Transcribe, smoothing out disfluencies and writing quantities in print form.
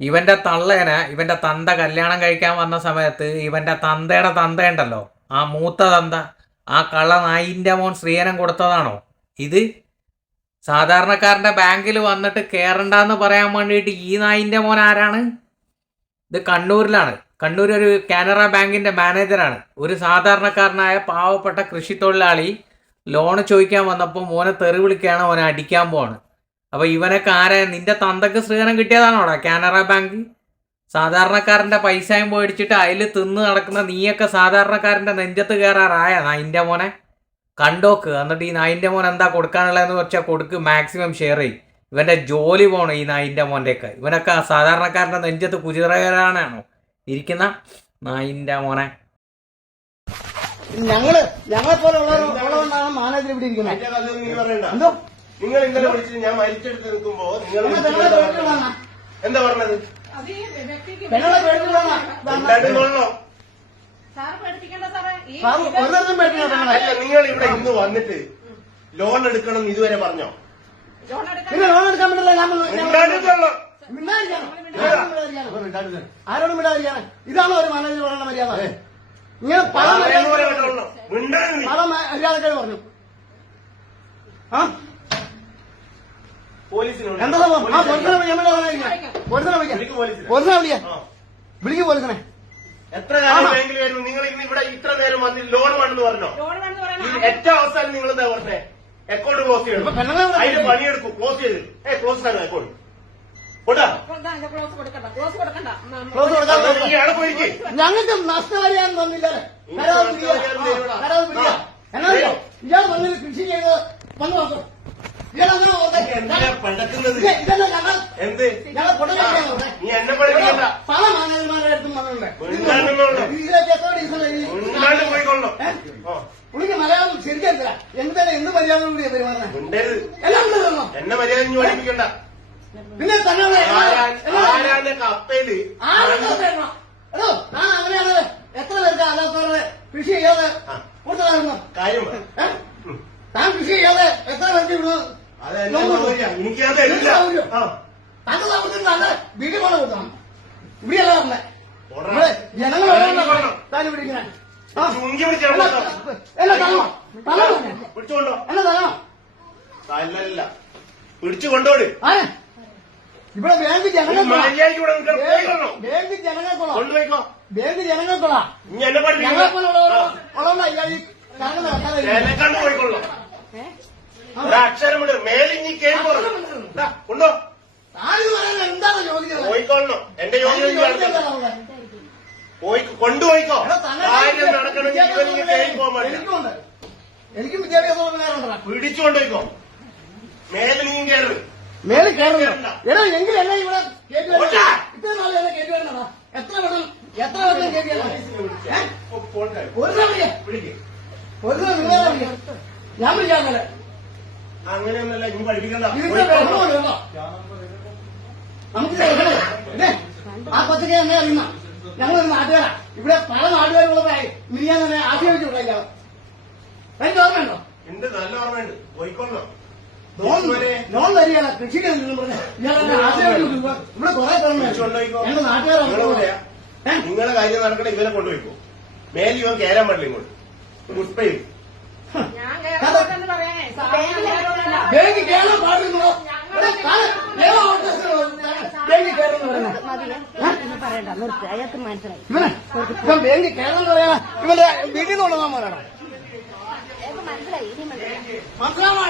ഇവന്റെ തള്ളേനെ ഇവന്റെ തന്ത കല്യാണം കഴിക്കാൻ വന്ന സമയത്ത് ഇവന്റെ തന്തയുടെ തന്തയുണ്ടല്ലോ, ആ മൂത്ത തന്ത, ആ കള്ള നായിന്റെ മോൻ ശ്രീയനം കൊടുത്തതാണോ ഇത്? സാധാരണക്കാരന്റെ ബാങ്കിൽ വന്നിട്ട് കയറണ്ടെന്ന് പറയാൻ വേണ്ടിയിട്ട് ഈ നായിന്റെ മോൻ ആരാണ്? ഇത് കണ്ണൂരിലാണ്. കണ്ണൂർ ഒരു കാനറ ബാങ്കിന്റെ മാനേജറാണ്. ഒരു സാധാരണക്കാരനായ പാവപ്പെട്ട കൃഷിത്തൊഴിലാളി ലോണ് ചോദിക്കാൻ വന്നപ്പോൾ മോനെ തെറി വിളിക്കുകയാണ്, മോനെ അടിക്കാൻ പോവാണ്. അപ്പോൾ ഇവനൊക്കെ ആരെ? നിന്റെ തന്തക്ക് സ്ത്രീധനം കിട്ടിയതാണോടാ കാനറ ബാങ്ക്? സാധാരണക്കാരൻ്റെ പൈസയും മേടിച്ചിട്ട് അതിൽ തിന്ന് നടക്കുന്ന നീയൊക്കെ സാധാരണക്കാരൻ്റെ നെഞ്ചത്ത് കയറാറായ നായിൻ്റെ മോനെ കണ്ടോക്ക്. എന്നിട്ട് ഈ നായിൻ്റെ മോൻ എന്താ കൊടുക്കാനുള്ളതെന്ന് വെച്ചാൽ കൊടുക്ക്, മാക്സിമം ഷെയർ ചെയ്യും. ഇവൻ്റെ ജോലി പോകണം ഈ നായിൻ്റെ മോൻ്റെയൊക്കെ. ഇവനൊക്കെ സാധാരണക്കാരൻ്റെ നെഞ്ചത്ത് കുതിരകയറാനാണോ ഇരിക്കുന്ന നായിൻ്റെ മോനെ? ഞങ്ങളെപ്പോലെ ഉള്ളവരാണ് മാനേജർ ഇവിടെ ഇരിക്കുന്നത്. എന്തോ നിങ്ങൾ ഇന്നലെ വിളിച്ചിട്ട് ഞാൻ മരിച്ചെടുത്ത് നിൽക്കുമ്പോ നിങ്ങൾ എന്താ പറഞ്ഞത്? അല്ല, നിങ്ങൾ ഇവിടെ ഇന്ന് വന്നിട്ട് ലോൺ എടുക്കണം ഇതുവരെ പറഞ്ഞോ? പിന്നെ ലോൺ എടുക്കാൻ പറ്റില്ല. ആരോടും വിടാതിരിക്കാണ്. ഇതാണോ ഒരു മാനേജർ പറയേണ്ട മര്യാദ? ഇങ്ങനെ പല മര്യാദക്കാർ പറഞ്ഞു. എന്താ സംഭവം? ആ പോലീസിനെ വിളിക്കും. പോലീസിനെ എത്ര കാലം ബാങ്കിലായിരുന്നു നിങ്ങൾ? ഇന്ന് ഇവിടെ ഇത്ര നേരം വന്ന് ലോൺ വേണമെന്ന് പറഞ്ഞോ? ഏറ്റവും അവസാനം നിങ്ങൾ എന്താ പറഞ്ഞേ? അക്കൗണ്ട് ക്ലോസ് ചെയ്യണം, അതിന്റെ പണിയെടുക്കും. ക്ലോസ് ചെയ്ത് ക്ലോസ് ആണ് അക്കൗണ്ട്. ഞങ്ങൾക്ക് നഷ്ടപരിഹാരം തന്നില്ല. ഇയാൾ വന്നിട്ട് കൃഷി ചെയ്ത് വന്നു നോക്കും. പല മാനേജർമാരുടെ അടുത്തും പുള്ളിക്ക് മലയാളം ശരിക്കറിയില്ല. എന്താണ് എന്ത് മര്യാദ കൂടിയാ പെരുമാറുന്നത്? എന്നെ മര്യാദ പഠിപ്പിക്കണ്ട. പിന്നെ തന്നെ കപ്പയില് എടോ ഞാൻ അങ്ങനെയാണ് എത്ര പേർക്ക് അല്ലാത്തവരുടെ കൃഷി ചെയ്യാതെ കൊടുത്തതായിരുന്നു കാര്യം. താൻ കൃഷി ചെയ്യാതെ എത്ര പേർക്ക് ഇവിടുന്ന് എനിക്കത് താങ്കൾ നല്ല വീട്ടിൽ കൊണ്ട് കൊടുക്കണം. ഇവിടെയല്ല പറഞ്ഞത്. ഇവിടെ ജനങ്ങളോട് താൻ ഇവിടെ ഇങ്ങനെ എന്നെ തരണം. പിടിച്ചുകൊണ്ടോ? എന്നെ തരണം. അല്ലല്ല, പിടിച്ചു കൊണ്ടോട്. ഇവിടെ ബാങ്ക് ജനങ്ങൾക്കുള്ള കൊണ്ടുപോയിക്കോ. ഞങ്ങളെപ്പോലെ ഉള്ളവരാ ഈ കണ്ടു പോയിക്കൊള്ളു. ഒരക്ഷരം വിട്. മേലിഞ്ഞി കേൾക്കോ കൊണ്ടോ എന്താണ് ചോദിക്കുന്നത്? പോയിക്കൊള്ളണം. എന്റെ ജോലി കൊണ്ടുപോയിക്കോ. കാര്യം നടക്കണമെങ്കിൽ ഇവനിങ്ങ് കയറി പോകാൻ പാടില്ല. എനിക്കും വിദ്യാഭ്യാസം പിടിച്ചു കൊണ്ടുപോയിക്കോ. മേലിഞ്ഞും കയറ്. മേളിൽ കയറുന്നില്ല. എടാ എങ്കിലും എന്നെ ഇവിടെ ഇത്ര നാളെ എന്നെ കേട്ടി വരുന്നതാ. എത്ര വട്ടം കേട്ടി ഞാൻ വിളിക്കാന്നല്ലേ? അങ്ങനെയൊന്നല്ല, ഇനി പഠിപ്പിക്കണ്ട. ഇതിന്റെ ബഹളമല്ലോ നമുക്ക് ആ കൊച്ചൊക്കെ എന്നെ അറിയുന്ന ഞങ്ങളൊരു നാട്ടുകാരാ. ഇവിടെ പല നാട്ടുകാരുള്ളതായി മിനിയാൻ തന്നെ ആശീർവദിച്ചു വിടാം. എനിക്ക് ഓർമ്മയുണ്ടോ? എന്റെ നല്ല ഓർമ്മയുണ്ട്. പോയിക്കൊള്ളണം. ലോൺ തരികയാണ് കൃഷിക്ക് പറഞ്ഞ ഇവിടെ കുറെ എന്റെ നാട്ടുകാരാണ്. നിങ്ങളുടെ കാര്യം നടക്കണ ഇവരെ കൊണ്ടുപോയിക്കോ. മേലെ ഇവൻ കയറാൻ പാടില്ല ഇങ്ങോട്ട്. പുഷ്പയും ബാങ്ക് കയറാൻ പാടില്ലല്ലോ. ഇവൻ ബാങ്ക് കയറാന്ന് പറയാ ഇവന്റെ വീട്ടിൽ നിന്ന് കൊണ്ടുപോകാൻ പോരാണോ? മനസ്സിലാവാ